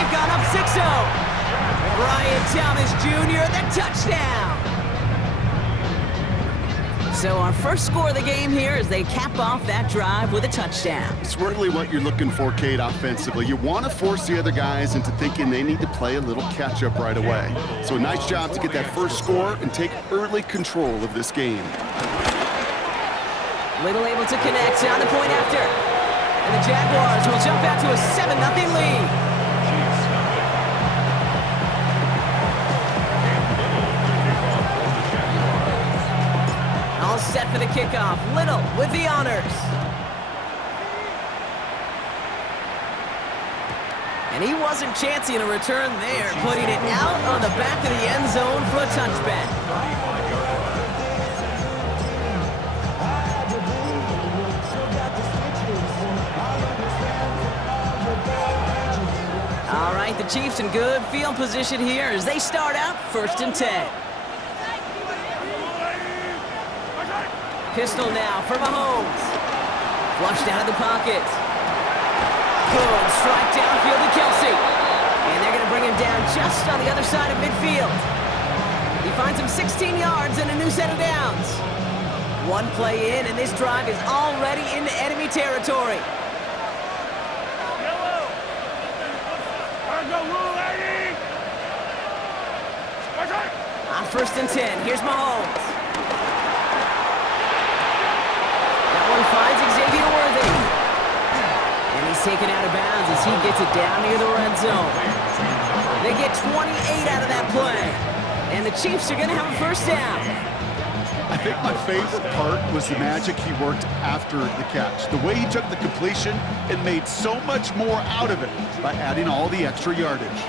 they've gone up 6-0. Brian Thomas Jr., the touchdown. So our first score of the game here as they cap off that drive with a touchdown. It's really what you're looking for, Kate, offensively. You want to force the other guys into thinking they need to play a little catch-up right away. So a nice job to get that first score and take early control of this game. Little able to connect on the point after. And the Jaguars will jump out to a 7-0 lead. All set for the kickoff. Little with the honors. And he wasn't chancing a return there, putting it out on the back of the end zone for a touchback. All right, the Chiefs in good field position here as they start out 1st and 10. Pistol now for Mahomes. Flushed out of the pocket. Good strike downfield to Kelsey. And they're going to bring him down just on the other side of midfield. He finds him 16 yards and a new set of downs. One play in, and this drive is already into enemy territory. On 1st and 10, here's Mahomes. Finds Xavier Worthy. And he's taken out of bounds as he gets it down near the red zone. They get 28 out of that play. And the Chiefs are going to have a first down. I think my favorite part was the magic he worked after the catch. The way he took the completion and made so much more out of it by adding all the extra yardage.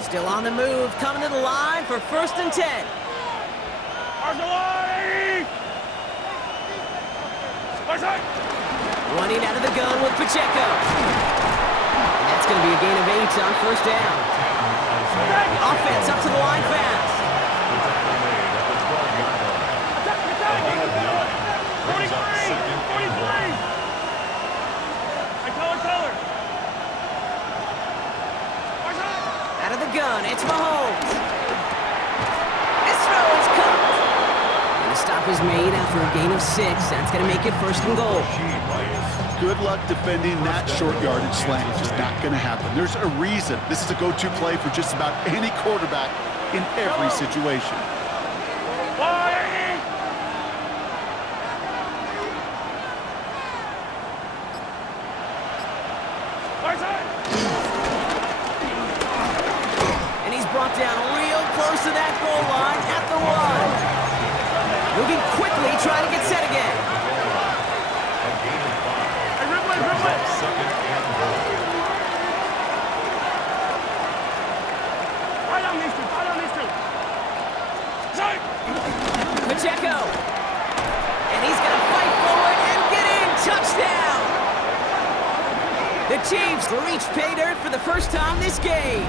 Still on the move, coming to the line for 1st and 10. Running out of the gun with Pacheco. And that's going to be a gain of 8 on 1st down. Offense up to the line fast. 43! Out of the gun, it's Mahomes. This throw is caught. And a stop is made after a gain of 6. That's going to make it 1st and goal. Good luck defending that short yardage slant. It's just not going to happen. There's a reason this is a go-to play for just about any quarterback in every situation. And he's brought down real close to that goal line at the 1. Moving quickly, trying to get set again. Pacheco. And he's going to fight forward and get in. Touchdown. The Chiefs reach pay dirt for the first time this game.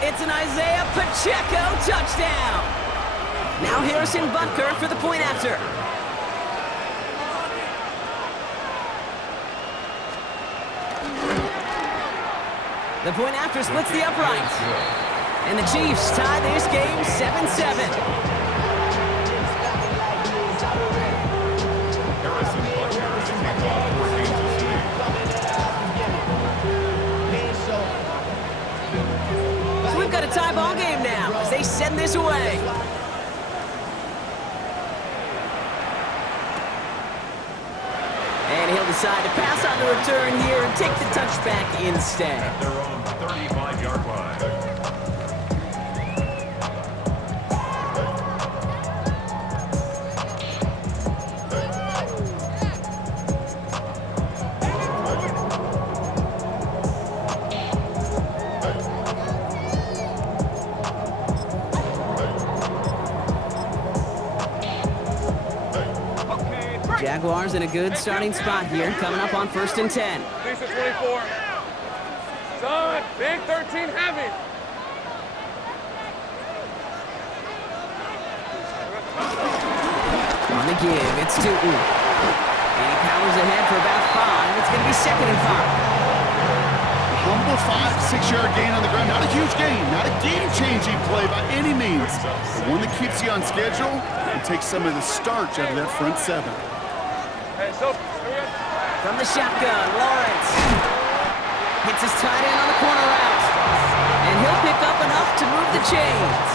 It's an Isaiah Pacheco touchdown. Now Harrison Butker for the point after. The point after splits the uprights. And the Chiefs tie this game 7-7. So we've got a tie ball game now as they send this away. And he'll decide to pass on the return here and take the touchback instead. At their own 35-yard line. Jaguars in a good starting spot here, coming up on 1st and 10. Lisa 24. Son, big 13 heavy. On the give, it's Tootin. And he powers ahead for about 5. It's going to be 2nd and 5. humble 5-6-yard gain on the ground. Not a huge gain, not a game-changing play by any means, but one that keeps you on schedule and takes some of the starch out of that front seven. From the shotgun, Lawrence hits his tight end on the corner route, and he'll pick up enough to move the chains.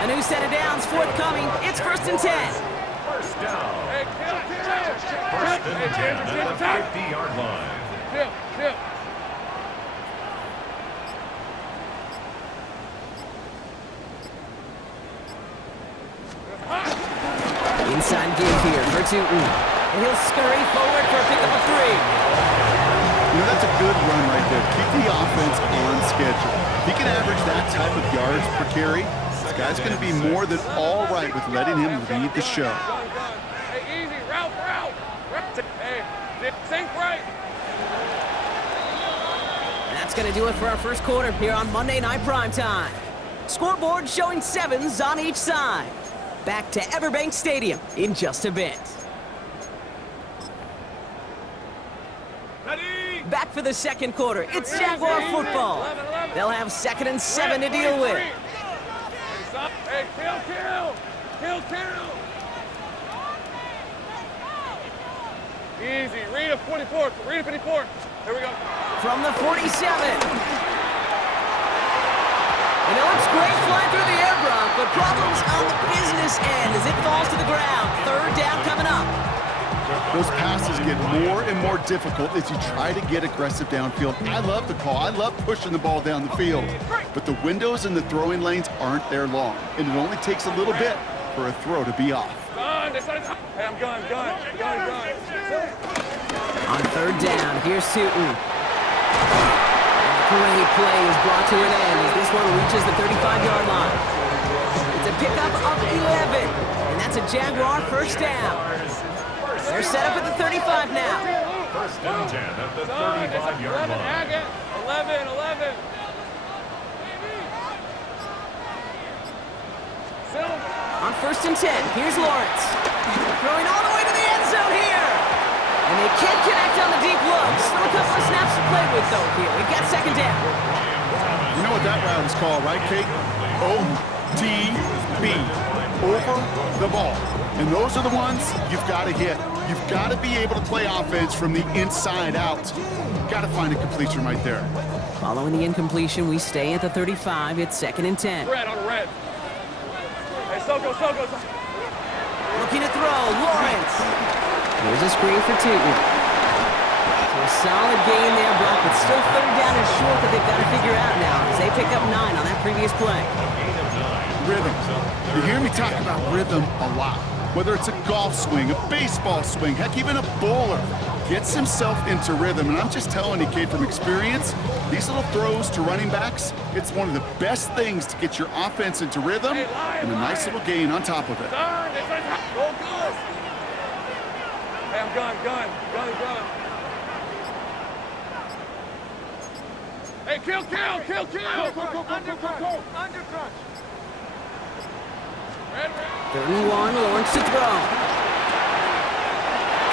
A new set of downs forthcoming. It's 1st and 10. First down. First and 10 at the 50-yard line. Inside give here for Tootin. And he'll scurry forward for a pickup of 3. You know, that's a good run right there. Keep the offense on schedule. If he can average that type of yards per carry, this guy's going to be more than all right with letting him lead the show. Hey, easy, route. Hey, think right. That's going to do it for our first quarter here on Monday Night Primetime. Scoreboard showing 7s on each side. Back to Everbank Stadium in just a bit. Ready? Back for the second quarter. It's Jaguar football. They'll have 2nd and 7 to deal with. Hey, kill. Easy, read a 24, read a 54. Here we go. From the 47. And it looks great flying through the air, Brock, but problems on the business end as it falls to the ground. 3rd down coming up. Those passes get more and more difficult as you try to get aggressive downfield. I love the call. I love pushing the ball down the field. But the windows in the throwing lanes aren't there long, and it only takes a little bit for a throw to be off. Hey, I'm gun. On 3rd down, here's Tootin. Great play is brought to an end as this one reaches the 35-yard line. It's a pickup of 11, and that's a Jaguar 1st down. They're set up at the 35 now. 1st and 10 at the 35-yard line. 11. On 1st and 10, here's Lawrence. Throwing all the way to the end zone here. And they can't connect on the deep look. Still a couple of snaps to play with, though, here. We've got 2nd down. You know what that route is called, right, Kate? OTB. Over the ball. And those are the ones you've got to hit. You've got to be able to play offense from the inside out. Got to find a completion right there. Following the incompletion, we stay at the 35. It's 2nd and 10. Red on red. Hey, so go. Looking to throw, Lawrence. Here's a screen for Tootin. So a solid gain there, Brock, but still 3rd down and short that they've got to figure out now as they pick up 9 on that previous play. Rhythm. You hear me talk about rhythm a lot. Whether it's a golf swing, a baseball swing, heck, even a bowler gets himself into rhythm. And I'm just telling you, kid, from experience, these little throws to running backs, it's one of the best things to get your offense into rhythm and a nice little gain on top of it. Go. Hey, I'm gun. Hey, kill. Undercrunch. Red. 3rd and 1, Lawrence to throw.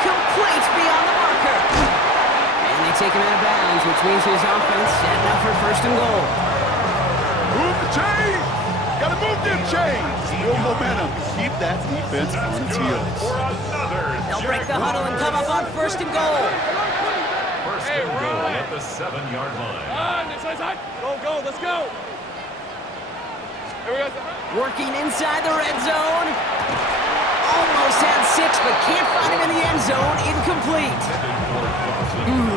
Complete beyond the marker. And they take him out of bounds, which means his offense setting up for 1st and goal. Move the chains! Gotta move them chains! Build momentum. Keep that defense on its heels. They'll break the huddle and come up on 1st and goal. 1st and goal at the 7-yard line. Go, let's go. Here we go. Working inside the red zone. Almost had 6, but can't find him in the end zone. Incomplete.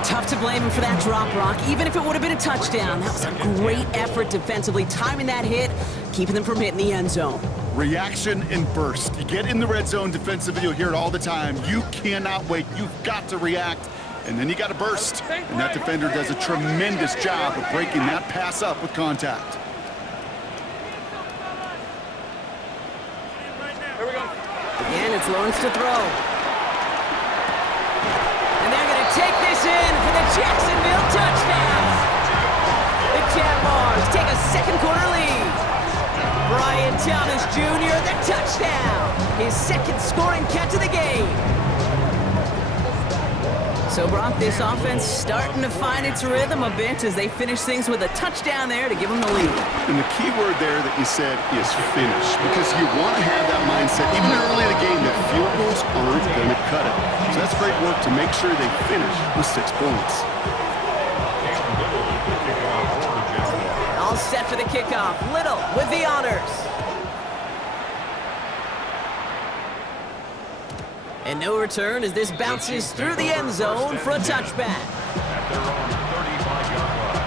Tough to blame him for that drop, Brock. Even if it would have been a touchdown, that was a great effort defensively, timing that hit, keeping them from hitting the end zone. Reaction and burst. You get in the red zone defensively, you'll hear it all the time. You cannot wait. You've got to react, and then you got to burst. And that defender does a tremendous job of breaking that pass up with contact. Again, it's Lawrence to throw. And they're going to take this in for the Jacksonville touchdown. The Jaguars take a 2nd quarter lead. Brian Thomas Jr., the touchdown. His 2nd scoring catch of the game. So, Brock, this offense starting to find its rhythm a bit as they finish things with a touchdown there to give them the lead. And the key word there that you said is finish, because you want to have that mindset, even early in the game, that field goals aren't going to cut it. So that's great work to make sure they finish with 6 points. All set for the kickoff. Little with the honors. And no return as this bounces through the end zone for a touchback. At their own 35-yard line.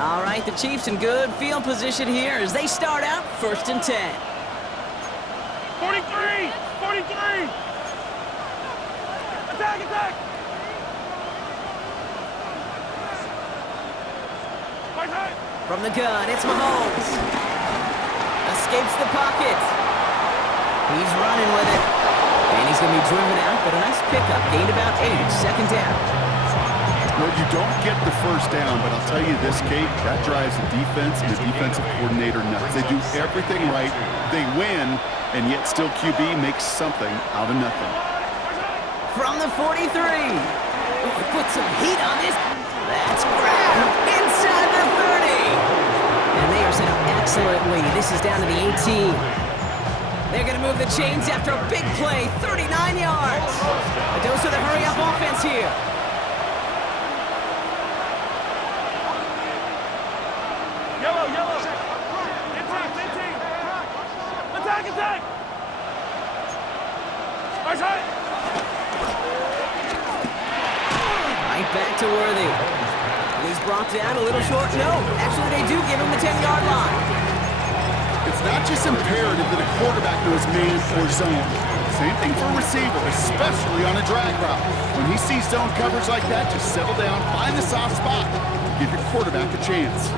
All right, the Chiefs in good field position here as they start out 1st and 10. 43! 43! Attack, attack! Right side! From the gun, it's Mahomes. Escapes the pocket. He's running with it. And he's going to be driven out, but a nice pickup. Gained about 8, 2nd down. Well, you don't get the first down, but I'll tell you this, Kate, that drives the defense and the defensive coordinator nuts. They do everything right. They win, and yet still QB makes something out of nothing. From the 43. Ooh, put some heat on this. That's grabbed inside the 30. And they are set up excellently. This is down to the 18. They're going to move the chains after a big play, 39 yards. A dose of the hurry-up offense here. Yellow, yellow! Attack! Attack, attack! Right side! Right back to Worthy. And he's brought down a little short. No, actually they do give him the 10-yard line. It's not just imperative that a quarterback knows man or zone. Same thing for a receiver, especially on a drag route. When he sees zone coverage like that, just settle down, find the soft spot, give your quarterback a chance.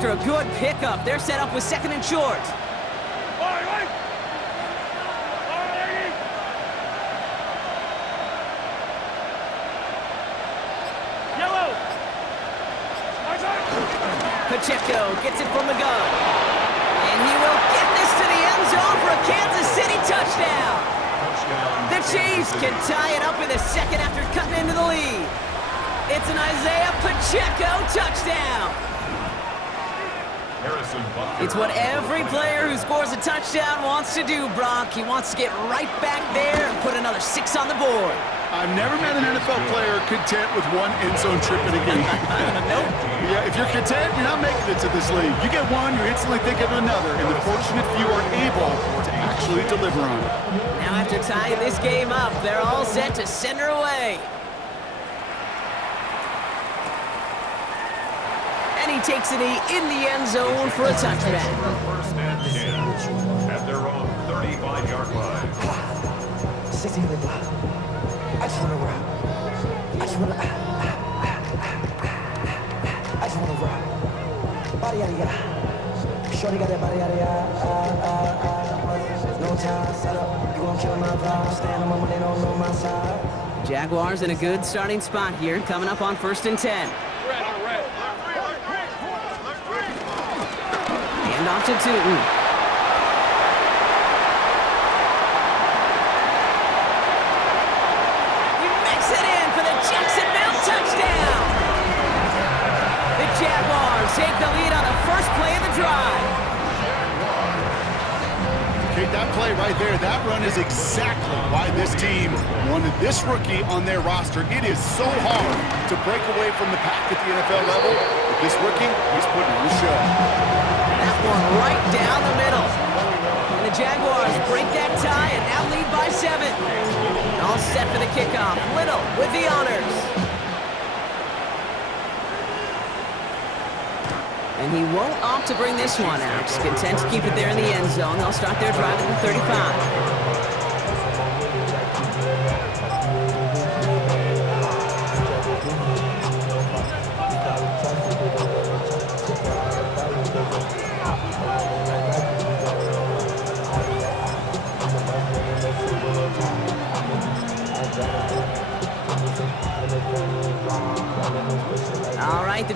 After a good pickup, they're set up with 2nd and short. Yellow! Pacheco gets it from the gun. And he will get this to the end zone for a Kansas City touchdown. The Chiefs can tie it up in the 2nd after cutting into the lead. It's an Isaiah Pacheco touchdown. It's what every player who scores a touchdown wants to do, Brock. He wants to get right back there and put another 6 on the board. I've never met an NFL player content with one end zone trip in a game. Nope. Yeah, if you're content, you're not making it to this league. You get one, you're instantly thinking of another, and the fortunate few are able to actually deliver on it. Now after tying this game up, they're all set to send her away. And he takes a knee in the end zone for a touchback. 1st and 10 at their own 35-yard line. 60 minute block. I just wanna rock. I just wanna I just wanna rock. Body yada yada. Shorty got that body yada yada. No time, set up. You gon' kill my vibe. Stand on my money, don't know my side. Jaguars in a good starting spot here, coming up on 1st and 10. Hand off to Tootin. Jaguars take the lead on the first play of the drive. Kate, that play right there, that run is exactly why this team wanted this rookie on their roster. It is so hard to break away from the pack at the NFL level, but this rookie is putting on a show. That one right down the middle. And the Jaguars break that tie and now lead by 7. All set for the kickoff. Little with the honors. And he won't opt to bring this one out. He's content to keep it there in the end zone. They'll start their drive at the 35.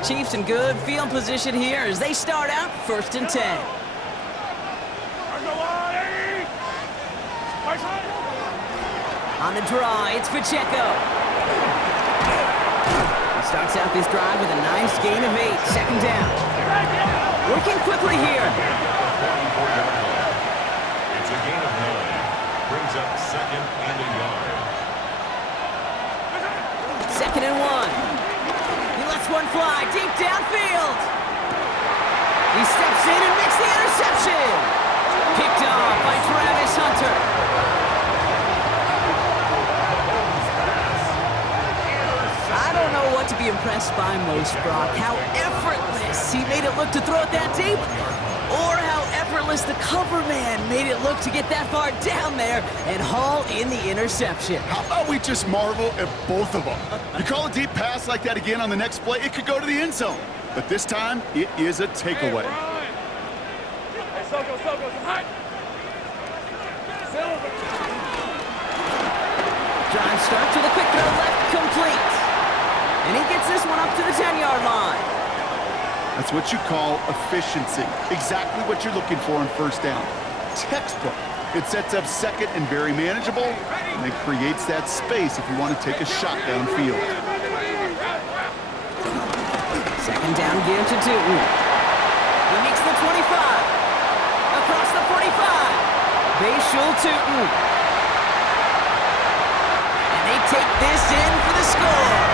Chiefs in good field position here as they start out 1st and 10. On the draw, it's Pacheco. He starts out this drive with a nice gain of 8, 2nd down. Working quickly here. It's a gain of 9. Brings up 2nd and a yard. 2nd and 1. He lets one fly deep downfield. He steps in and makes the interception. Picked off by Travis Hunter. I don't know what to be impressed by most, Brock. How effortless he made it look to throw it that deep, or how effortless the cover man made it look to get that far down there and haul in the interception. How about we just marvel at both of them? You call a deep pass like that again on the next play, it could go to the end zone. But this time, it is a takeaway. Drive starts with a quick throw left, complete. And he gets this one up to the 10-yard line. That's what you call efficiency. Exactly what you're looking for on 1st down. Textbook. It sets up 2nd and very manageable, and it creates that space if you want to take a shot downfield. 2nd down give to Tootin. He makes the 25. Across the 45. Bayshul Tootin. And they take this in for the score.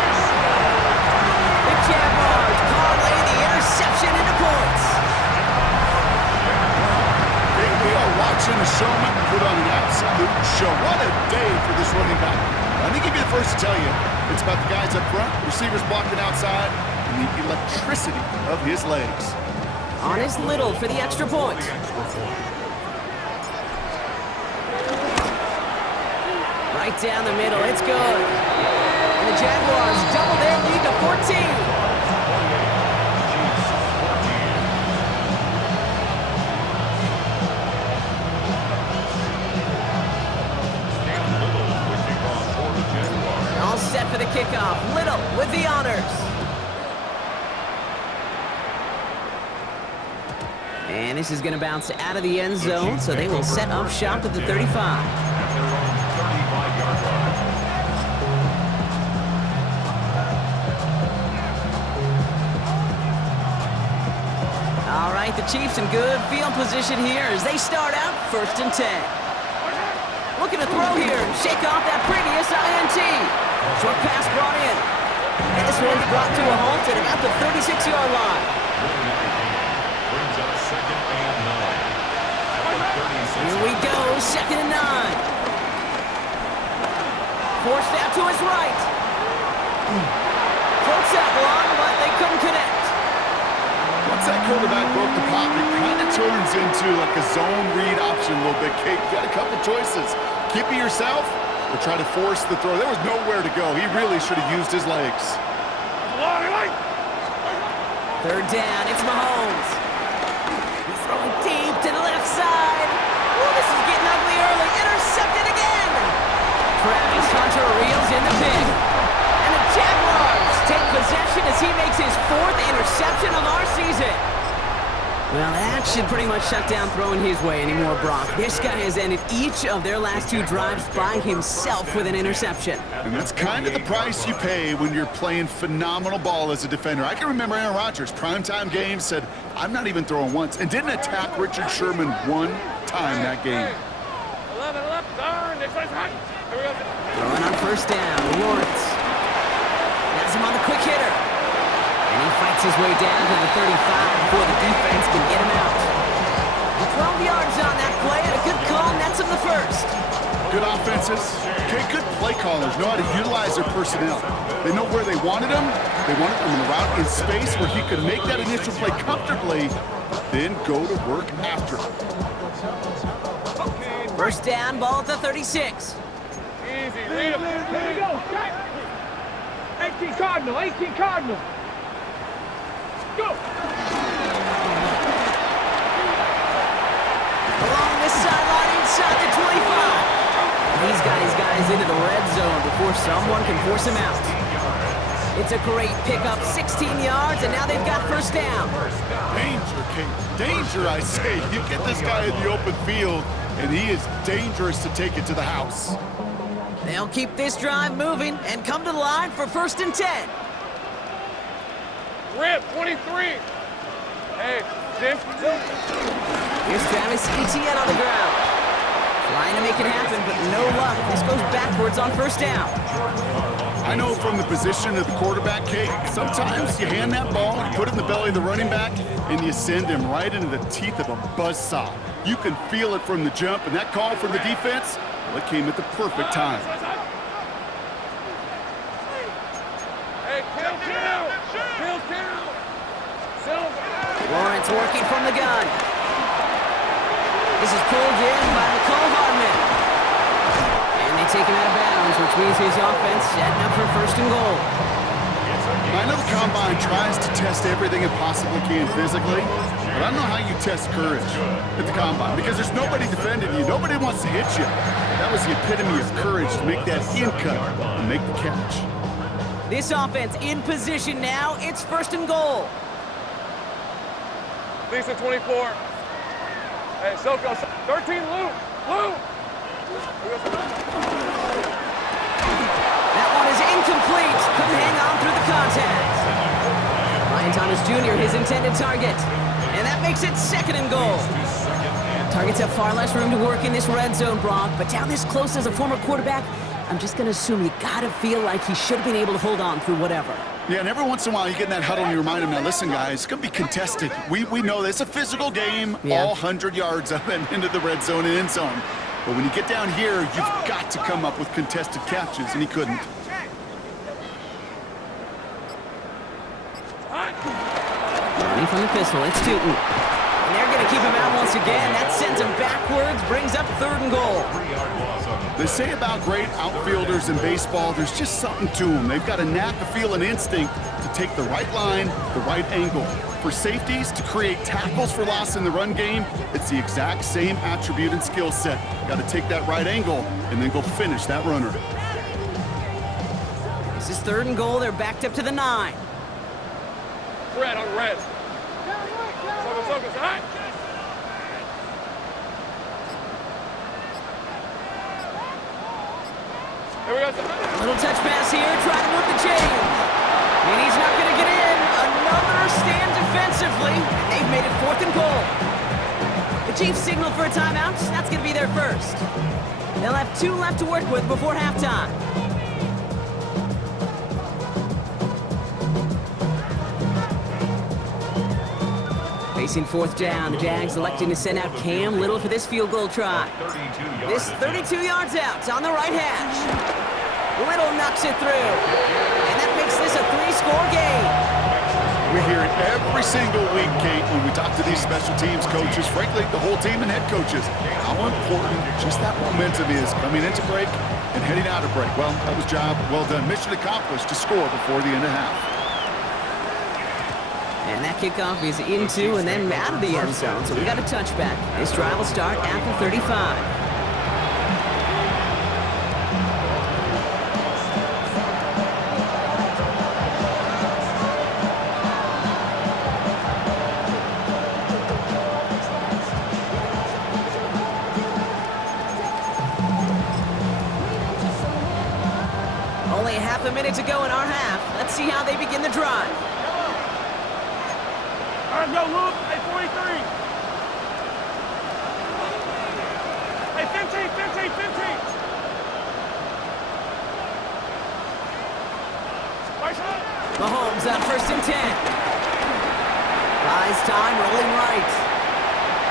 The Jaguars parlay the interception into points. We are watching a showman put on an absolute show. What a day for this running back. I think he'd be the first to tell you it's about the guys up front, receivers blocking outside, and the electricity of his legs. Honest Little for the extra point. Right down the middle, it's good. And the Jaguars double their lead to 14. All set for the kickoff. Little with the honors. And this is going to bounce out of the end zone, so they will set up shop at the 35. At their own 35-yard line. All right, the Chiefs in good field position here as they start out 1st and 10. Looking to throw here and shake off that previous INT. Short pass brought in. And this one's brought to a halt at about the 36-yard line. Brings up 2nd and 9. Here we go, 2nd and 9. Forced out to his right. Floats out long, but they couldn't connect. Once that quarterback broke the pocket, kind of turns into like a zone read option a little bit. Kate, you got a couple choices. Keep it yourself or try to force the throw. There was nowhere to go. He really should have used his legs. 3rd down, it's Mahomes. He's throwing deep to the left side. Oh, this is getting ugly early. Intercepted again. Travis Hunter reels in the pick. And the Jaguars take possession as he makes his 4th interception of our season. Well, that should pretty much shut down throwing his way anymore, Brock. This guy has ended each of their last 2 drives by himself with an interception. And that's kind of the price you pay when you're playing phenomenal ball as a defender. I can remember Aaron Rodgers, primetime game, said, I'm not even throwing once, and didn't attack Richard Sherman one time that game. 11 left, turn, this one's hot. Here we go. Throwing on 1st down, Lawrence. Has him on the quick hitter. And he fights his way down to the 35 before the defense can get him out. 12 yards on that play, and a good call nets him the 1st. Good offenses. Okay, good play callers know how to utilize their personnel. They know where they wanted him. They wanted him in the route in space where he could make that initial play comfortably, then go to work after it. 1st down, ball at the 36. Easy, lead him. Here we go. 18 Cardinal, 18 Cardinal. Go. Along this sideline inside the 25. He's got his guys into the red zone before someone can force him out. It's a great pickup, 16 yards, and now they've got first down. Danger, Kate. Danger, I say. You get this guy in the open field, and he is dangerous to take it to the house. They'll keep this drive moving and come to the line for 1st and 10. Rip, 23. Hey, Jim. Here's Travis Etienne on the ground. Trying to make it happen, but no luck. This goes backwards on 1st down. I know from the position of the quarterback, Kate, sometimes you hand that ball, you put it in the belly of the running back, and you send him right into the teeth of a buzzsaw. You can feel it from the jump, and that call from the defense, well, it came at the perfect time. Hey, kill. Lawrence working from the gun. This is pulled in by Nicole Hardman. And they take him out of bounds, which means his offense setting up for 1st and goal. I know the Combine tries to test everything it possibly can physically, but I don't know how you test courage at the Combine, because there's nobody defending you. Nobody wants to hit you. That was the epitome of courage, to make that in cut and make the catch. This offense in position now. It's 1st and goal. Lisa, 24. Hey, Soko, 13, Lou. That one is incomplete. Couldn't hang on through the contact. Ryan Thomas Jr., his intended target. And that makes it 2nd and goal. Targets have far less room to work in this red zone, Brock, but down this close as a former quarterback, I'm just going to assume you got to feel like he should have been able to hold on through whatever. Yeah, and every once in a while you get in that huddle and you remind him, now listen, guys, it's going to be contested. We know this. It's a physical game, all 100 yards up and into the red zone and end zone. But when you get down here, you've got to come up with contested catches, and he couldn't. Running from the pistol, it's Tootin. And they're going to keep him out once again. That sends him backwards, brings up 3rd and goal. They say about great outfielders in baseball, there's just something to them. They've got a knack, a feel, an instinct to take the right line, the right angle. For safeties, to create tackles for loss in the run game, it's the exact same attribute and skill set. Got to take that right angle and then go finish that runner. This is 3rd and goal. They're backed up to the 9. Red on red. Soko, side. Here we go. Little touch pass here, trying to move the chains. And he's not going to get in. Another stand defensively. And they've made it 4th and goal. The Chiefs signal for a timeout. That's going to be their first. They'll have 2 left to work with before halftime. Facing 4th down, the Jags electing to send out Cam Little for this field goal try. This 32 yards out on the right hash. Little knocks it through. And that makes this a 3-score game. We hear it every single week, Kate, when we talk to these special teams coaches, frankly, the whole team and head coaches, how important just that momentum is coming into break and heading out of break. Well, that was job well done. Mission accomplished to score before the end of half. And that kickoff is into and then out of the end zone, so we got a touchback. This drive will start at the 35. Only half a minute to go in our half. Let's see how they begin the drive. All right, go, Luke. Hey, 43. Hey, 15. Mahomes on 1st and 10. Buys time, rolling right.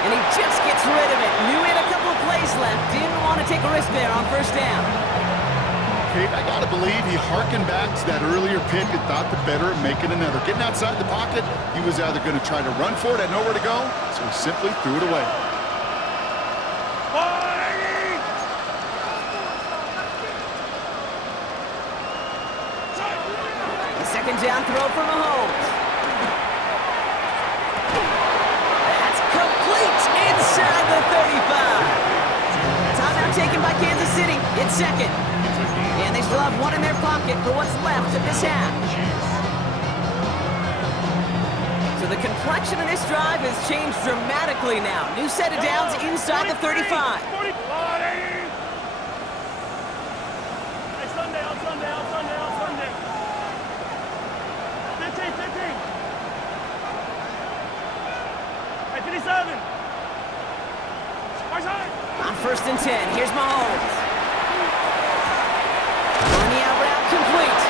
And he just gets rid of it. Knew he had a couple of plays left. Didn't want to take a risk there on 1st down. Kate, I gotta believe he harkened back to that earlier pick and thought the better of making another. Getting outside the pocket, he was either gonna try to run for it, had nowhere to go, so he simply threw it away. A 2nd down throw for Mahomes. That's complete inside the 35. Timeout taken by Kansas City. It's 2nd. And they still have one in their pocket for what's left of this half. So the complexion of this drive has changed dramatically now. New set of downs inside the 35. On 1st and 10, here's Mahomes. Money out route complete.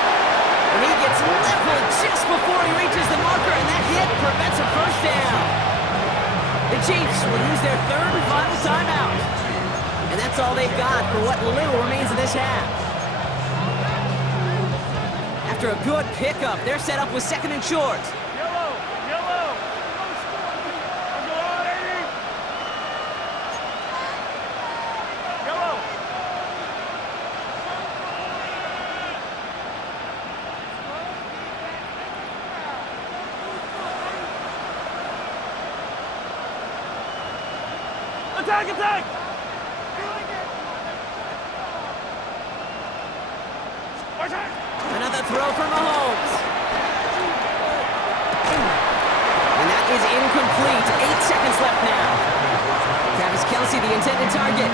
And he gets leveled just before he reaches the marker, and that hit prevents a first down. The Chiefs will use their 3rd and final timeout. And that's all they've got for what little remains of this half. After a good pickup, they're set up with 2nd and short. Attack! Another throw from Mahomes. And that is incomplete. 8 seconds left now. Travis Kelce, the intended target.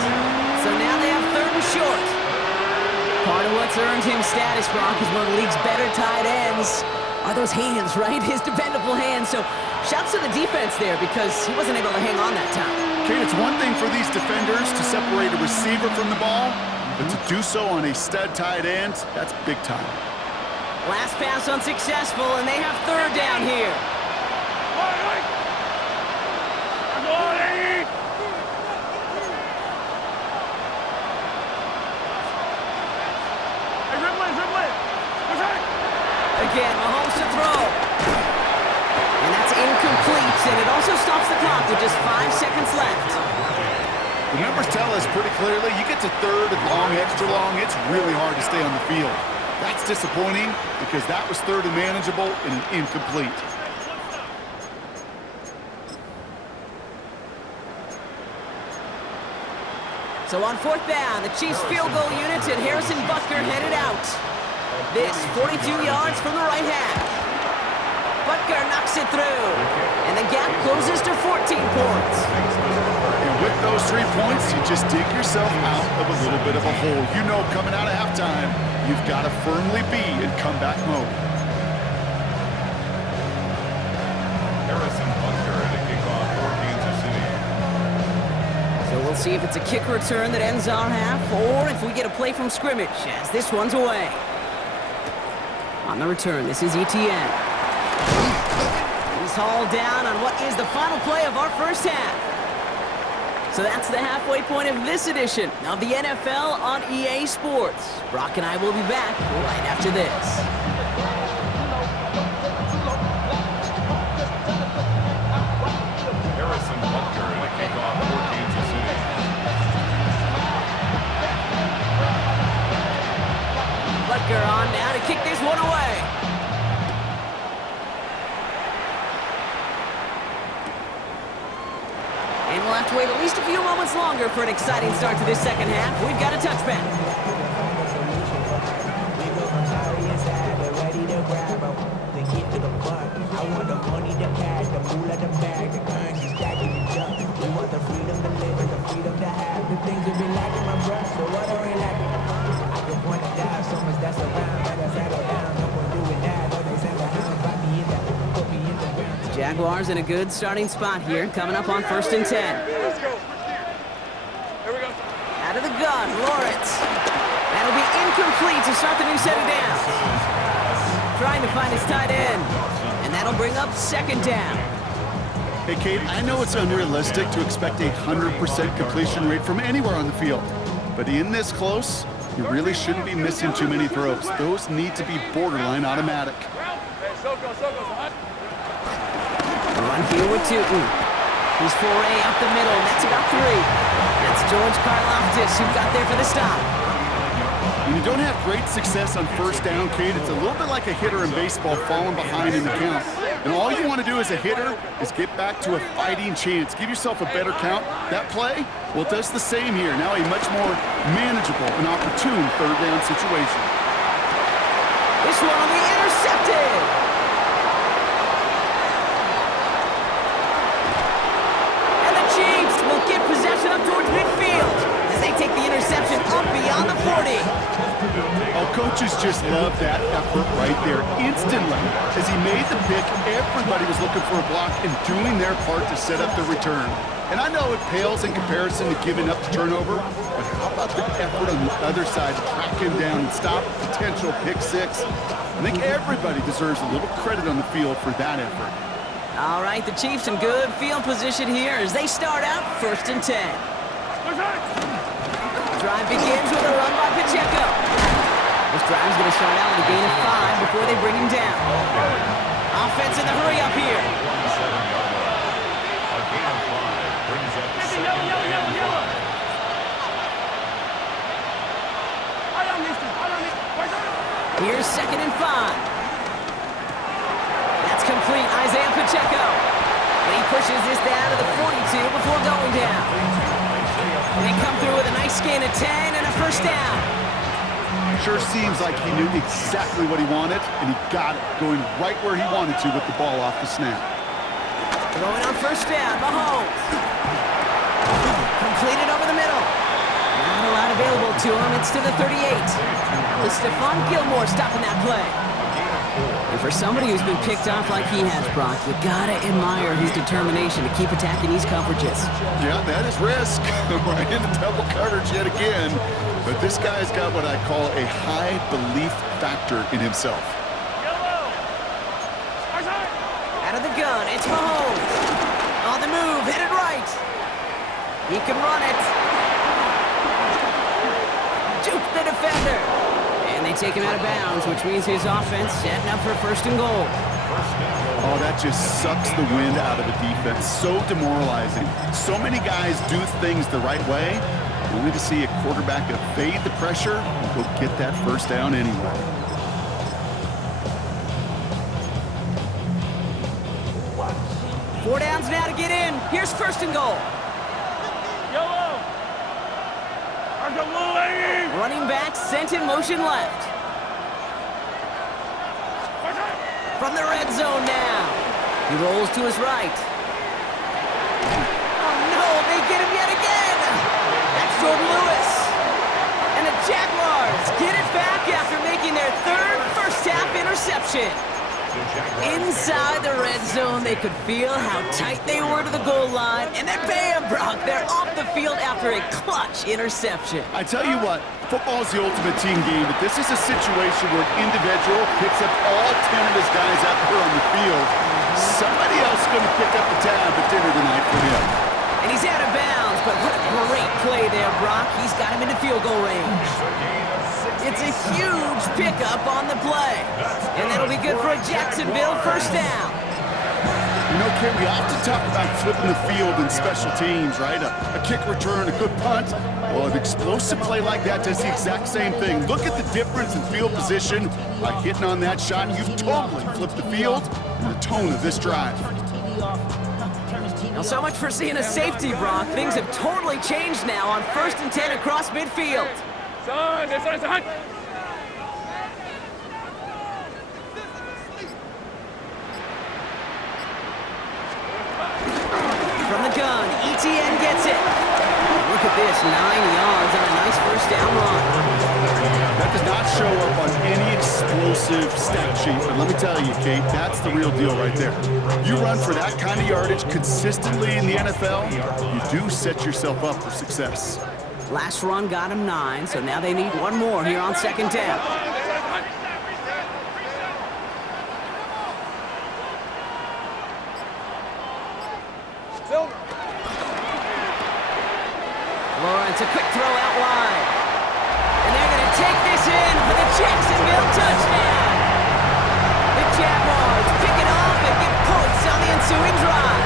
So now they have 3rd and short. Part of what's earned him status, Brock, is one of the league's better tight ends. Are those hands, right? His dependable hands. So shouts to the defense there because he wasn't able to hang on that time. Kate, it's one thing for these defenders to separate a receiver from the ball, but to do so on a stud tight end, that's big time. Last pass unsuccessful, and they have 3rd down here. Again, Mahomes to throw. And that's incomplete, and it also stops the clock with just 5 seconds left. The numbers tell us pretty clearly, you get to 3rd and long, extra long, it's really hard to stay on the field. That's disappointing because that was 3rd and manageable and an incomplete. So on 4th down, the Chiefs field goal unit and Harrison Butker headed out. This 42 yards from the right half. Butker knocks it through, and the gap closes to 14 points. And with those 3 points, you just dig yourself out of a little bit of a hole. You know, coming out of halftime, you've got to firmly be in comeback mode. Harrison Butker at a kickoff for Kansas City. So we'll see if it's a kick return that ends our half, or if we get a play from scrimmage as this one's away. On the return, this is Etienne. He's hauled down on what is the final play of our first half. So that's the halfway point of this edition of the NFL on EA Sports. Brock and I will be back right after this. Harrison Butker at a kickoff for Kansas City. Butker on now to kick this one away. And we'll have to wait at least a few moments longer for an exciting start to this second half. We've got a touchback. Jaguars in a good starting spot here, coming up on 1st and 10. Let's go. Here we go. Out of the gun, Lawrence. That'll be incomplete to start the new set of downs. Trying to find his tight end, and that'll bring up 2nd down. Hey, Kate, I know it's unrealistic to expect a 100% completion rate from anywhere on the field, but in this close, you really shouldn't be missing too many throws. Those need to be borderline automatic. Hey, so go. Run here with Tootin. He's foray up the middle. That's about 3. That's George Karlaftis who got there for the stop. When you don't have great success on 1st down, Kate, it's a little bit like a hitter in baseball falling behind in the count. And all you want to do as a hitter is get back to a fighting chance. Give yourself a better count. That play, well, it does the same here. Now a much more manageable and opportune third down situation. This one will be intercepted. And the Chiefs will get possession up towards midfield as they take the interception up beyond the 40. Oh, coaches just love that effort right there. Instantly, as he made the pick, everybody was looking for a block and doing their part to set up the return. And I know it pales in comparison to giving up the turnover, but how about the effort on the other side to track him down and stop a potential pick six? I think everybody deserves a little credit on the field for that effort. All right, the Chiefs in good field position here as they start out 1st and 10. Drive begins with a run by Pacheco. This drive's going to start out with a gain of 5 before they bring him down. Offense in the hurry up here. A gain of 5 brings up 2nd and 5. Here's 2nd and 5. That's complete, Isaiah Pacheco. And he pushes this down to the 42 before going down. And they come through with a nice gain of 10 and a 1st down. Sure seems like he knew exactly what he wanted, and he got it, going right where he wanted to with the ball off the snap. Throwing on 1st down, Mahomes. Completed over the middle. Not a lot available to him. It's to the 38. That was Stephon Gilmore stopping that play. And for somebody who's been picked off like he has, Brock, you gotta admire his determination to keep attacking these coverages. Yeah, that is risk. Right into double coverage yet again. But this guy's got what I call a high belief factor in himself. Out of the gun, it's Mahomes. On the move, hit it right. He can run it. Juke the defender. And they take him out of bounds, which means his offense setting up for 1st and goal. Oh, that just sucks the wind out of the defense. So demoralizing. So many guys do things the right way, only to see a quarterback evade the pressure and go get that 1st down anyway. Four downs now to get in. Here's 1st and goal. Running back sent in motion left. From the red zone now. He rolls to his right. Oh no, they get him yet again. That's Jordan Lewis. And the Jaguars get it back after making their 3rd first-half interception. Inside the red zone, they could feel how tight they were to the goal line, and then bam, Brock, they're off the field after a clutch interception. I tell you what, football is the ultimate team game, but this is a situation where an individual picks up all 10 of his guys out there on the field. Somebody else is going to pick up the tab at dinner tonight for him. And he's out of bounds, but what a great play there, Brock. He's got him into field goal range. It's a huge pickup on the play. And that'll be good for a Jacksonville 1st down. You know, Ken, we often talk about flipping the field in special teams, right? A kick return, a good punt. Well, an explosive play like that does the exact same thing. Look at the difference in field position by hitting on that shot. You've totally flipped the field and the tone of this drive. Now, so much for seeing a safety, Brock. Things have totally changed now on 1st and 10 across midfield. Son, From the gun, ETN gets it. Look at this, 9 yards on a nice 1st down run. That does not show up on any explosive stat sheet, but let me tell you, Kate, that's the real deal right there. You run for that kind of yardage consistently in the NFL, you do set yourself up for success. Last run got him 9, so now they need one more here on 2nd down. Lawrence, a quick throw out wide. And they're going to take this in for the Jacksonville touchdown. The Jaguars pick it off and get points on the ensuing drive.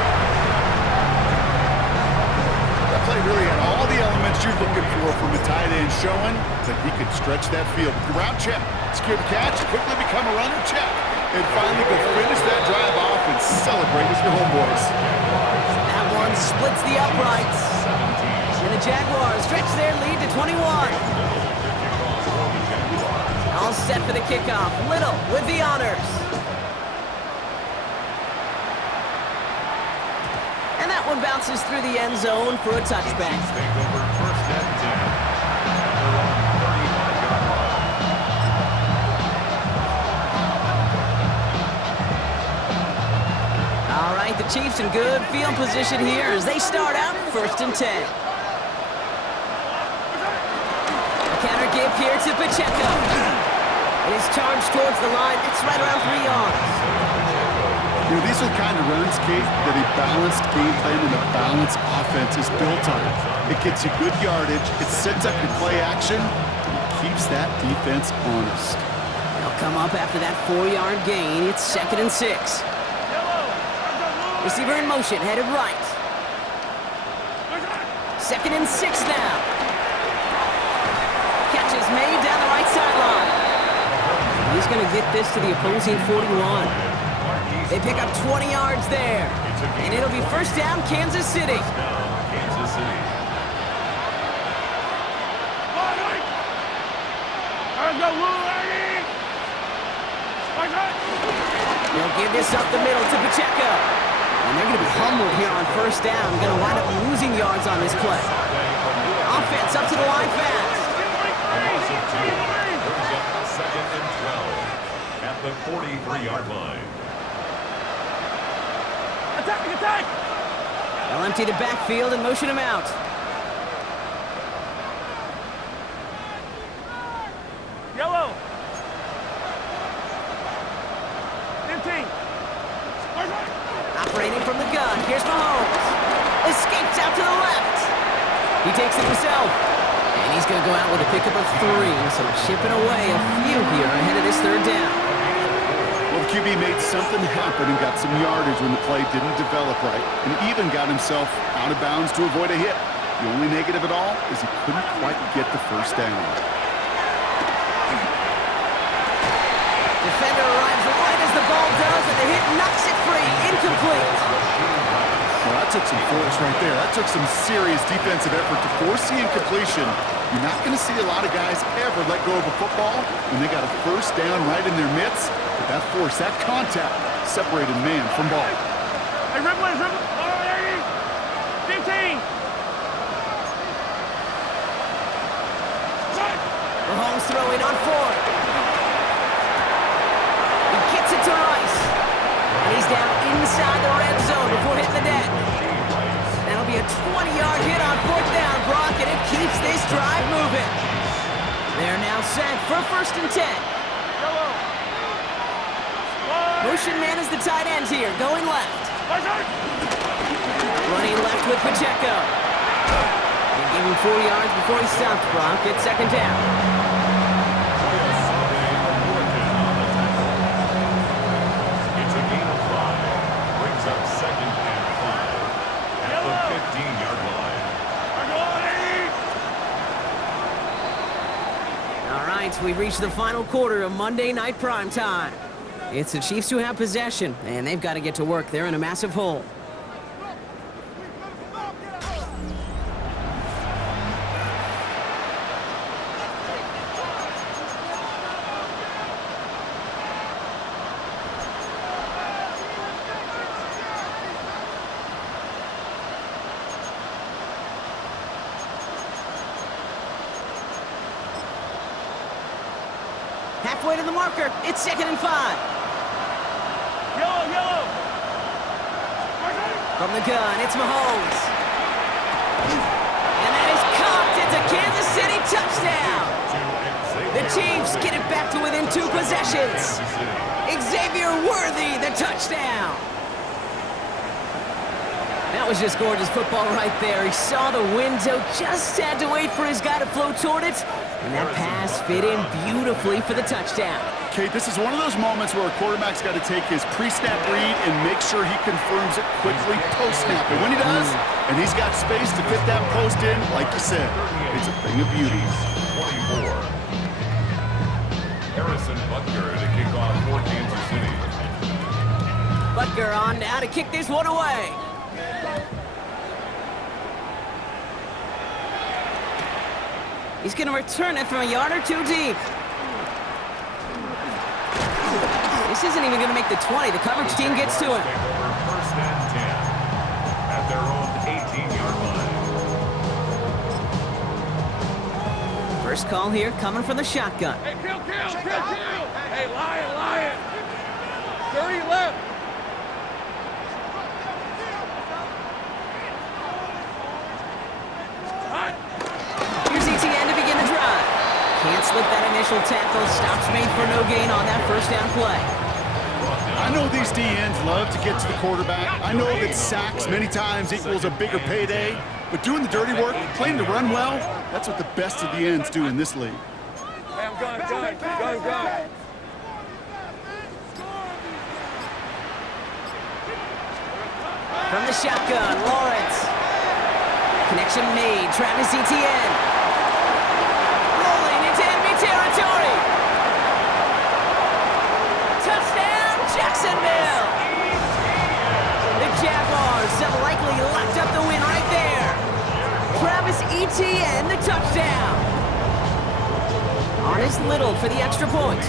That play really had all the elements you're looking for from a tight end, showing that he could stretch that field. Route check, secure the catch, quickly become a runner check, and finally go finish that drive off and celebrate with your homeboys. That one splits the uprights. And the Jaguars stretch their lead to 21. All set for the kickoff. Little with the honors. And that one bounces through the end zone for a touchback. All right, the Chiefs in good field position here as they start out 1st and 10. A counter give here to Pacheco. It is charged towards the line. It's right around 3 yards. You know, these are the kind of runs, Kate, that a balanced game plan and a balanced offense is built on. It gets you good yardage, it sets up your play action, and it keeps that defense honest. They'll come up after that 4-yard gain. It's 2nd and 6. Receiver in motion, headed right. 2nd and 6 now. Catch is made down the right sideline. He's going to get this to the opposing 41. They pick up 20 yards there. And it'll be 1st down, Kansas City. They'll give this up the middle to Pacheco. And they're going to be humbled here on 1st down. Going to wind up losing yards on this play. Offense up to the line fast. 2nd and 12 at the 43-yard line. Attack! They'll empty the backfield and motion him out. Yellow. 15. Operating from the gun, here's Mahomes. Escapes out to the left. He takes it himself. And he's going to go out with a pickup of 3. So chipping away a few here ahead of this 3rd down. Well, the QB made something happen and got some yardage when the play didn't develop right, and even got himself out of bounds to avoid a hit. The only negative at all is he couldn't quite get the 1st down. Defender arrives right as the ball does, and the hit knocks it free. Incomplete. Well, that took some force right there. That took some serious defensive effort to force the incompletion. You're not going to see a lot of guys ever let go of a football when they got a 1st down right in their midst. But that force, that contact, separated man from ball. Hey, Ripley! 15! Mahomes throwing on 4th. He gets it to Rice. And he's down inside the red zone before hitting the deck. That'll be a 20-yard hit on 4th down, Brock, and it keeps this drive moving. They're now set for 1st and 10. Motion man is the tight end here, going left. Running left with Pacheco. They give him 4 yards before he stopped, Brock. It's 2nd down. It's a gain of 5. Brings up 2nd and 5 at the 15-yard line. All right, we've reached the final quarter of Monday Night Primetime. It's the Chiefs who have possession, and they've got to get to work. They're in a massive hole. Halfway to the marker. It's 2nd and 5. Yellow! From the gun, it's Mahomes. And that is caught. It's a Kansas City touchdown. The Chiefs get it back to within 2 possessions. Xavier Worthy, the touchdown. That was just gorgeous football right there. He saw the window, just had to wait for his guy to flow toward it. And that pass fit in beautifully for the touchdown. Kate, this is one of those moments where a quarterback's got to take his pre-snap read and make sure he confirms it quickly post-snap. And when he does, and he's got space to fit that post in, like you said, it's a thing of beauty. 24. Harrison Butker to kick off for Kansas City. Butker on now to kick this one away. He's going to return it from a yard or two deep. This isn't even going to make the 20. The coverage team gets to him. First and 10 at their own 18-yard line. First call here coming from the shotgun. Hey, kill! Hey, Lion! Dirty left! Here's ETN to begin the drive. Can't slip that initial tackle. Stops made for no gain on that first down play. I know these DNs love to get to the quarterback. I know that sacks many times equals a bigger payday, but doing the dirty work, playing to run well, that's what the best of the ends do in this league. Hey, I'm gun. From the shotgun, Lawrence. Connection made. Travis Etienne. Rolling into enemy territory. Touchdown, Jacksonville. The Jaguars have likely locked up the win right there. Travis Etienne, the touchdown. On his Little for the extra point.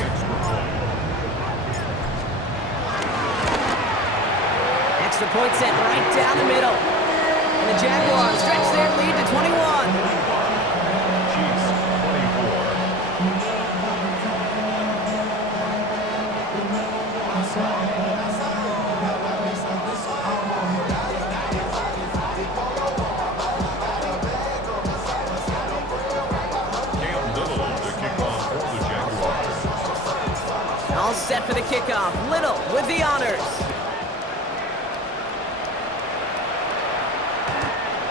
Extra point set right down the middle. And the Jaguars stretch their lead to 21. Chiefs 24. All set for the kickoff. Little with the honors.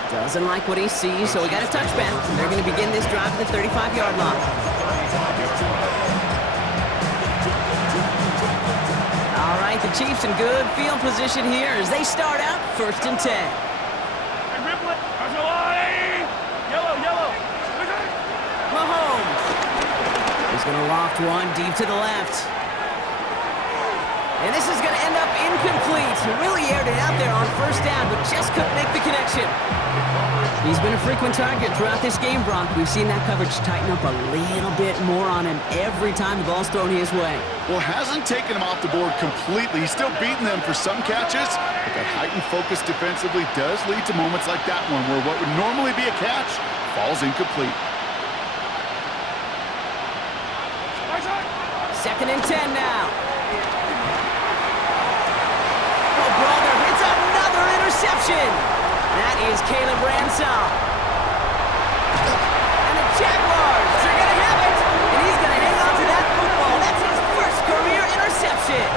Doesn't like what he sees, so we got a touchback. They're going to begin this drive at the 35-yard line. All right, the Chiefs in good field position here as they start out first and 10. Hey, Riplet! Yellow! Mahomes. He's going to loft one deep to the left. And this is going to end up incomplete. He really aired it out there on first down, but just couldn't make the connection. He's been a frequent target throughout this game, Brock. We've seen that coverage tighten up a little bit more on him every time the ball's thrown his way. Well, hasn't taken him off the board completely. He's still beating them for some catches, but that heightened focus defensively does lead to moments like that one where what would normally be a catch falls incomplete. Second and 10 now. Oh, brother, it's another interception. That is Caleb Ransom. And the Jaguars are going to have it. And he's going to hang on to that football. That's his first career interception.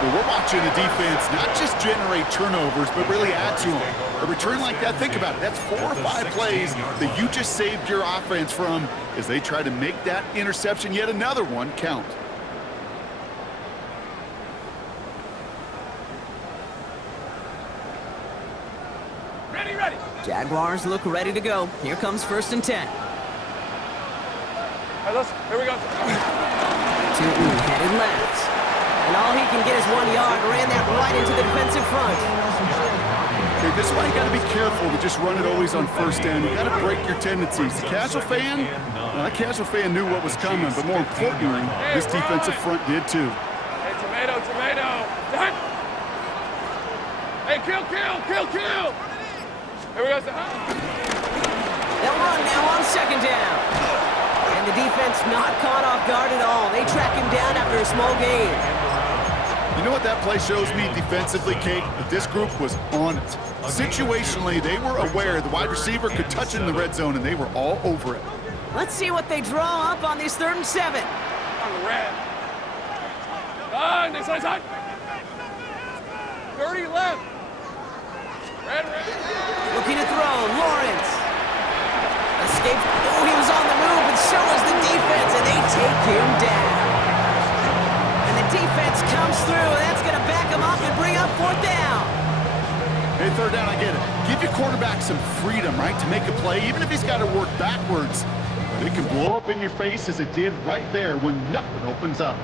Well, we're watching the defense not just generate turnovers, but really add to them. A return like that, think about it. That's 4 or 5 plays that you just saved your offense from as they try to make that interception, yet another one, count. Ready! Jaguars look ready to go. Here comes first and 10. Hey, here we go. Tootin headed left. And all he can get is 1 yard. Ran that right into the defensive front. Okay, this is why you got to be careful to just run it always on first down. You got to break your tendencies. The casual fan, that casual fan knew what was coming, but more importantly, this defensive front did too. Hey, tomato! Done. Hey, kill! Here we go, They'll run now on second down. And the defense not caught off guard at all. They track him down after a small gain. You know what that play shows me defensively, Kate? That this group was on it. Situationally, they were aware the wide receiver could touch it in the red zone, and they were all over it. Let's see what they draw up on this 3rd and 7. On the red. Next side. Dirty left. Red. Looking to throw, Lawrence. Escaped. Oh, he was on the move, and so was the defense, and they take him down. And the defense comes through, and that's going to back him up and bring up 4th down. Hey, 3rd down, I get it. Give your quarterback some freedom, right, to make a play, even if he's got to work backwards. But it can blow up in your face as it did right there when nothing opens up.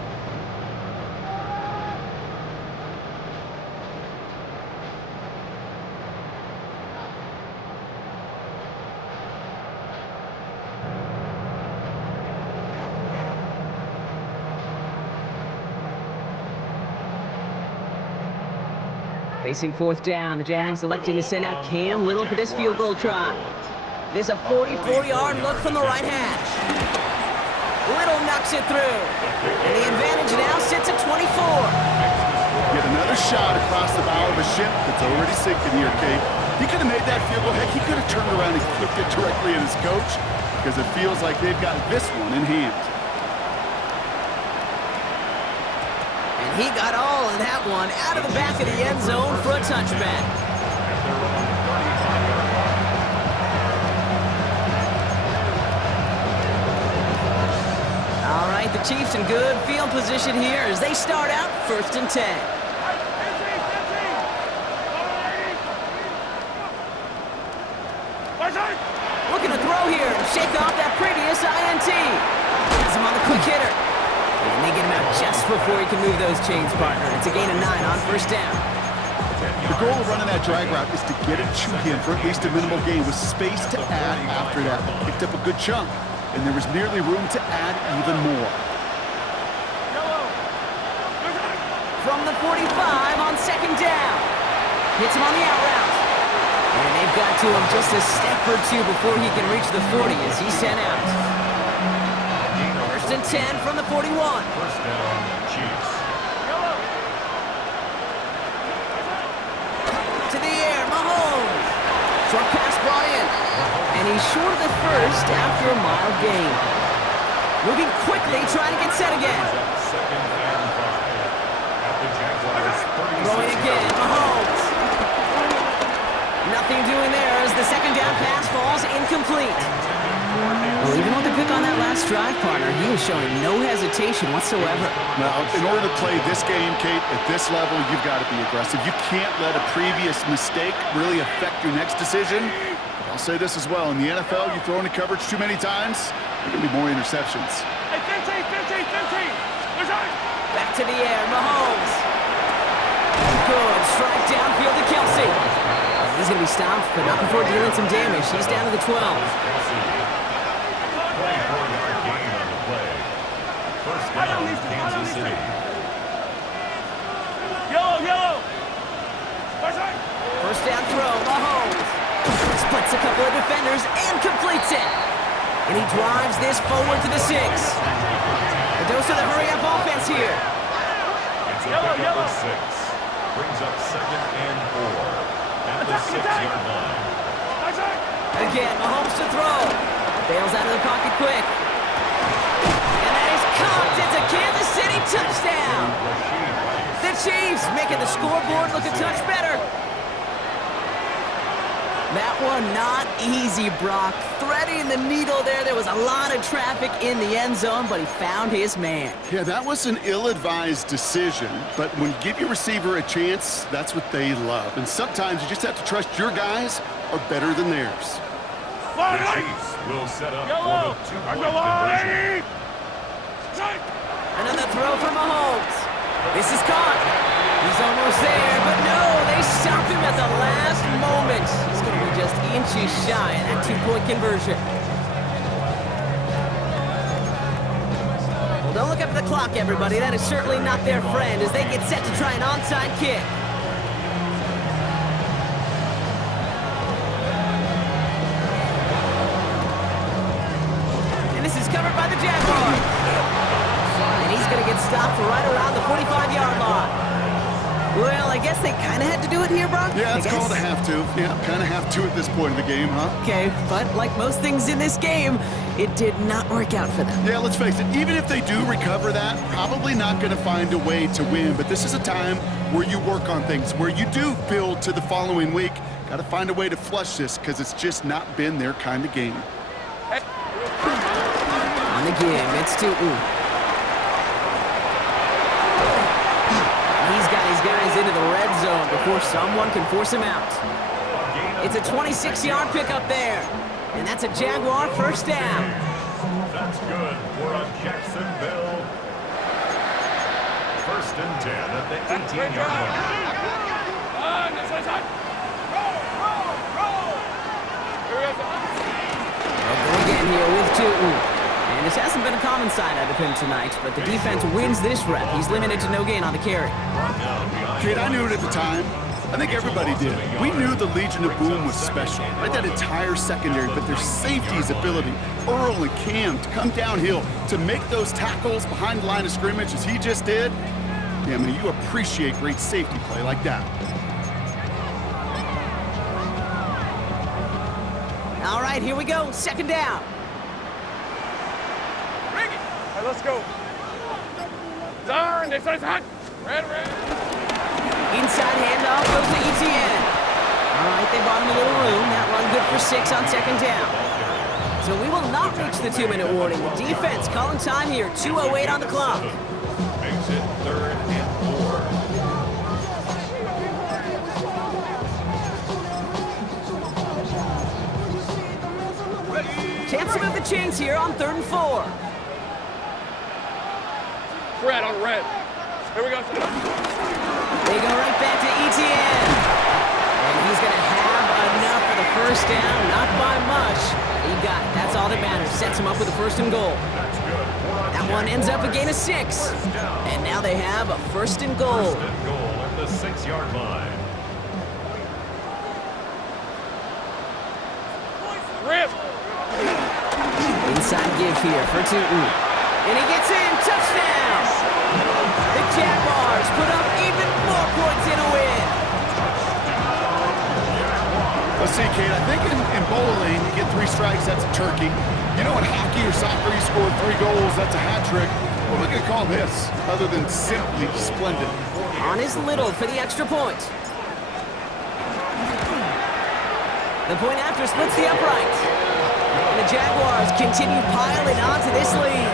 Facing fourth down, the Jags electing to send out Cam Little for this field goal try. There's a 44-yard look from the right hash. Little knocks it through. And the advantage now sits at 24. Get another shot across the bow of a ship that's already sinking here, Kate. He could have made that field goal. Heck, he could have turned around and kicked it directly at his coach because it feels like they've got this one in hand. And he got all of that one out of the back of the end zone for a touchback. All right, the Chiefs in good field position here as they start out 1st and 10. Looking to throw here and shake off that previous INT. Has him on the quick hitter. And they get him out just before he can move those chains, partner. It's a gain of 9 on 1st down. The goal of running that drag route is to get it to him for at least a minimal gain with space to add after that. They picked up a good chunk, and there was nearly room to add even more. From the 45 on 2nd down. Hits him on the out route. And they've got to him just a step or two before he can reach the 40 as he's sent out. 1st and 10 from the 41. 1st down, Chiefs. To the air, Mahomes. Short pass brought in. And he's short of the first after a mild gain. Moving quickly, trying to get set again. 2nd and 5. At the Jaguars' 36. Throwing again, Mahomes. Nothing doing there as the 2nd down pass falls incomplete. Well, even with the pick on that last drive, partner, he was showing no hesitation whatsoever. Now, in order to play this game, Kate, at this level, you've got to be aggressive. You can't let a previous mistake really affect your next decision. But I'll say this as well. In the NFL, you throw into coverage too many times, there can be more interceptions. Hey, 15. Back to the air, Mahomes. Good strike downfield to Kelsey. He's going to be stopped, but not before dealing some damage. He's down to the 12. 24-yard gain on the play. 1st down, Kansas City. Yellow. 1st down throw, Mahomes. Splits a couple of defenders and completes it. And he drives this forward to the 6. The dose of the hurry-up offense here. It's a pickup of 6. Brings up 2nd and 4. At the 6-yard line. Again, Mahomes to throw. Bails out of the pocket quick. And that is caught. It's a Kansas City touchdown. The Chiefs making the scoreboard look a touch better. That one not easy, Brock. Threading the needle there. There was a lot of traffic in the end zone, but he found his man. Yeah, that was an ill-advised decision, but when you give your receiver a chance, that's what they love. And sometimes you just have to trust your guys are better than theirs. The Chiefs will set up for the 2-point conversion. Another throw from Mahomes. This is caught. He's almost there, but no, they stopped him at the last moment. He's going to be just inches shy of that 2-point conversion. Well, don't look up at the clock, everybody. That is certainly not their friend as they get set to try an onside kick. And this is covered by the Jaguars. And he's going to get stopped right around the 45-yard line. Well, I guess they kind of had to do it here, Brock? Yeah, it's called a have to. Yeah, kind of have to at this point in the game, huh? Okay, but like most things in this game, it did not work out for them. Yeah, let's face it, even if they do recover that, probably not going to find a way to win. But this is a time where you work on things, where you do build to the following week. Got to find a way to flush this because it's just not been their kind of game. On the give, it's to He's got his guys into the red zone before someone can force him out. It's a 26-yard pickup there. And that's a Jaguar 1st down. That's good for a Jacksonville. 1st and 10 at the 18-yard line. They'll go again here with Tootin. And this hasn't been a common side out of him tonight, but the defense wins this rep. He's limited to no gain on the carry. Kid, I knew it at the time. I think everybody did. We knew the Legion of Boom was special, right? That entire secondary, but their safety's ability, Earl and Cam, to come downhill, to make those tackles behind the line of scrimmage as he just did. Yeah, man, you appreciate great safety play like that. All right, here we go. Second down. All right, let's go. Turn. This is hot. Red. Inside handoff goes to ETN. All right, they bought him a little room. That run good for 6 on second down. So we will not reach the 2-minute warning. The defense calling time here. 2:08 on the clock. Makes it 3rd and 4. Chance to move the chains here on 3rd and 4. Red on red. Here we go. They go right back to ETN. And he's going to have enough for the first down. Not by much. He got it. That's all that matters. Sets him up with a 1st and goal. That's good. That one ends up a gain of 6. And now they have a 1st and goal. 1st and goal at the 6-yard line. Rip. Inside give here for Tootin. And he gets in. Touchdown! The Jaguars put up even more points in a win. Let's see, Kate, I think in bowling, you get 3 strikes, that's a turkey. You know, in hockey or soccer, you score 3 goals, that's a hat trick. What are we going to call this, other than simply splendid? On is Little for the extra point. The point after splits the upright. And the Jaguars continue piling onto this lead.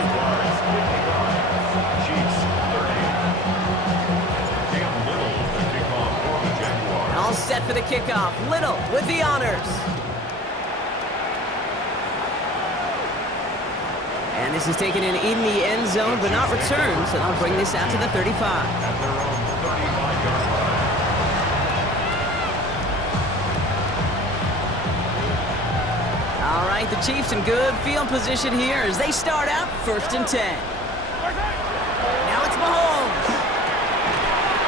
Chiefs 30. Cam Little, the kickoff for the Jaguars. All set for the kickoff. Little with the honors. And this is taken in the end zone, but not returned, so they'll bring this out to the 35. At their own 35-yard line. All right, the Chiefs in good field position here as they start out 1st and 10. Now it's Mahomes.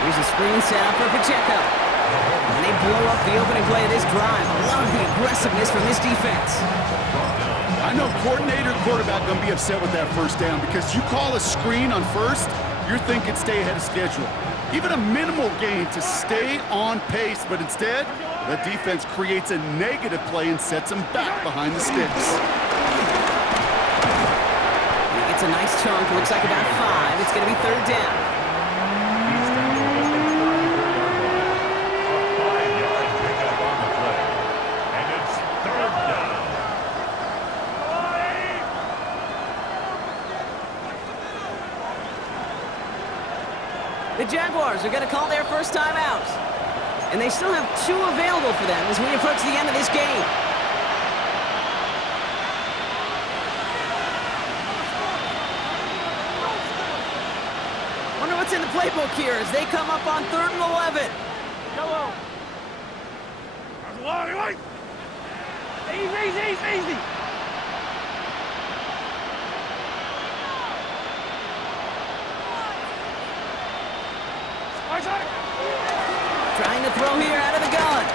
Here's a screen set up for Pacheco. And they blow up the opening play of this drive. Love the aggressiveness from this defense. I know coordinator, quarterback going to be upset with that 1st down because you call a screen on 1st, you're thinking stay ahead of schedule. Even a minimal gain to stay on pace, but instead, the defense creates a negative play and sets them back behind the sticks. He gets a nice chunk, looks like about 5. It's going to be 3rd down. He's tackled at the 34-yard line. A 5-yard pickup on the play. And it's 3rd down. The Jaguars are going to call their first time out. And they still have 2 available for them as we approach the end of this game. Wonder what's in the playbook here as they come up on 3rd and 11. Yellow. Easy. Trying to throw here out of the gun.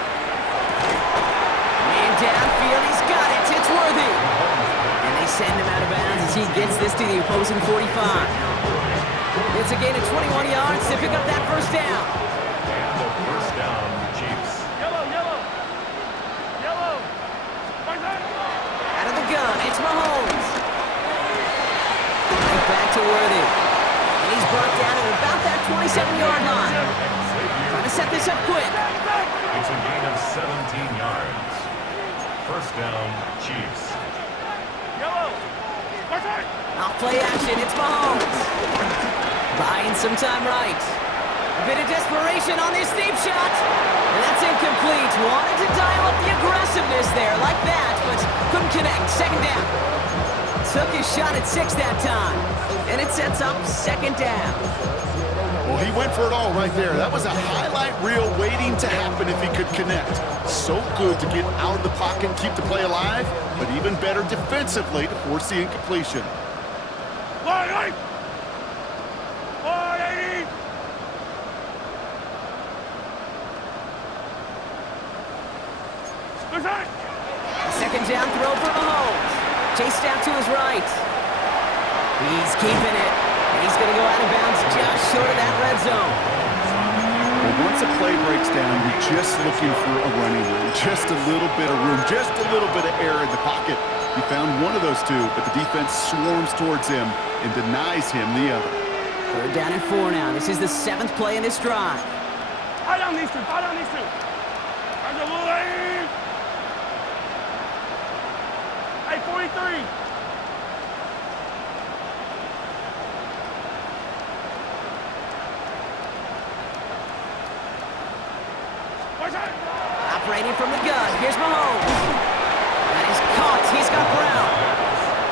Man downfield, he's got it. It's worthy. And they send him out of bounds as he gets this to the opposing 45. It's a gain of 21 yards to pick up that 1st down. And the 1st down, Chiefs. Yellow. Out of the gun, it's Mahomes. Right back to Worthy. And he's brought down at about that 27-yard line. Trying to set this up quick. It's a gain of 17 yards. 1st down, Chiefs. Off play action, it's Mahomes. Buying some time right. A bit of desperation on this deep shot. And that's incomplete. Wanted to dial up the aggressiveness there like that, but couldn't connect. 2nd down. Took his shot at 6 that time. And it sets up 2nd down. Well, he went for it all right there. That was a highlight reel waiting to happen if he could connect. So good to get out of the pocket and keep the play alive, but even better defensively to force the incompletion. Second down throw for Mahomes. Chased out to his right. He's keeping it. And he's going to go out of bounds just short of that red zone. Well, once a play breaks down, you're just looking for a running room. Just a little bit of room, just a little bit of air in the pocket. He found one of those two, but the defense swarms towards him and denies him the other. Third down and 4 now. This is the 7th play in this drive. I don't need to. Hey, 43. Operating from the gun. Here's Mahomes. That is caught. He's got Brown.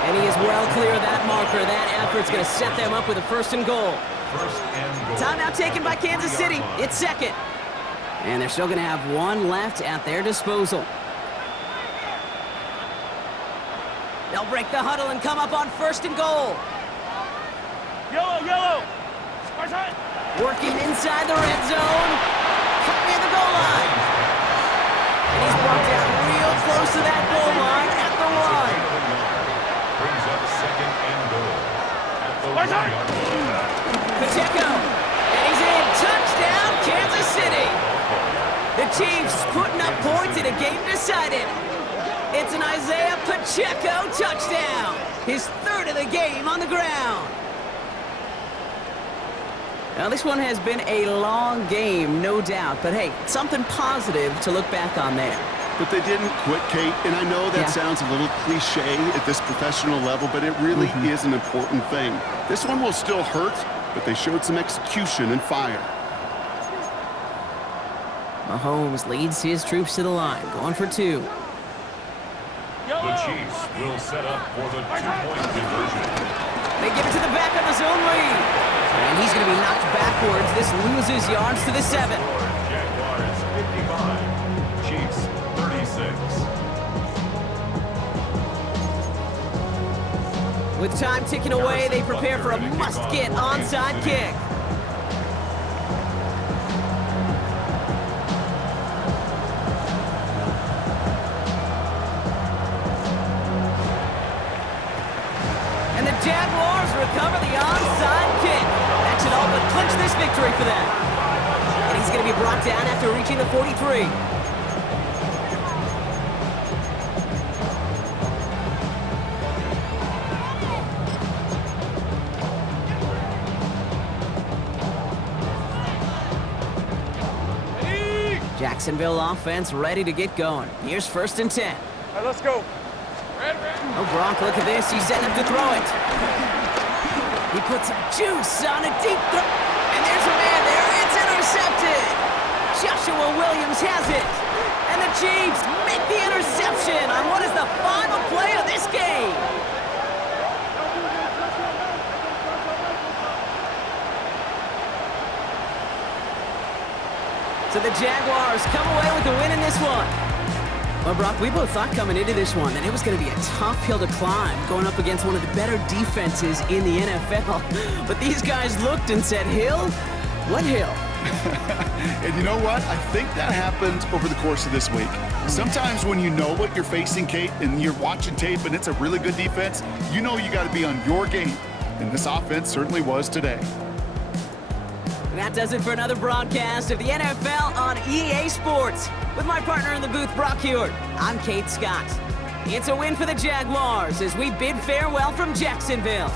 And he is well clear of that marker. That effort's going to set them up with a 1st and goal. First and goal. Timeout taken by Kansas City. It's 2nd. And they're still going to have 1 left at their disposal. They'll break the huddle and come up on 1st and goal. Yellow. Working inside the red zone. Cut near the goal line. And he's brought down real close to that goal line at the 1. Brings up 2nd and goal. At the 1 yard line. Pacheco. And he's in. Touchdown, Kansas City. The Chiefs putting up points in a game decided. It's an Isaiah Pacheco touchdown. His 3rd of the game on the ground. Now, this one has been a long game, no doubt. But, hey, something positive to look back on there. But they didn't quit, Kate, and I know that sounds a little cliche at this professional level, but it really is an important thing. This one will still hurt, but they showed some execution and fire. Mahomes leads his troops to the line, going for 2. The Chiefs will set up for the 2-point conversion. They give it to the back on the zone lead. And he's going to be knocked backwards. This loses yards to the 7. Jaguars 55, Chiefs 36. With time ticking away, they prepare for a must-get onside kick. And the Jaguars recover the onside kick. That should all but clinch this victory for them. And he's going to be brought down after reaching the 43. Jacksonville offense ready to get going. Here's 1st and 10. All right, let's go. Oh, Gronk, look at this. He's setting up to throw it. He puts some juice on a deep throw. And there's a man there. It's intercepted. Joshua Williams has it. And the Chiefs make the interception on what is the final play of this game. So the Jaguars come away with the win in this one. Well, Brock, we both thought coming into this one that it was going to be a tough hill to climb going up against one of the better defenses in the NFL. But these guys looked and said, hill? What hill? And you know what? I think that happened over the course of this week. Sometimes when you know what you're facing, Kate, and you're watching tape and it's a really good defense, you know you got to be on your game. And this offense certainly was today. And that does it for another broadcast of the NFL on EA Sports. With my partner in the booth, Brock Hewitt, I'm Kate Scott. It's a win for the Jaguars as we bid farewell from Jacksonville.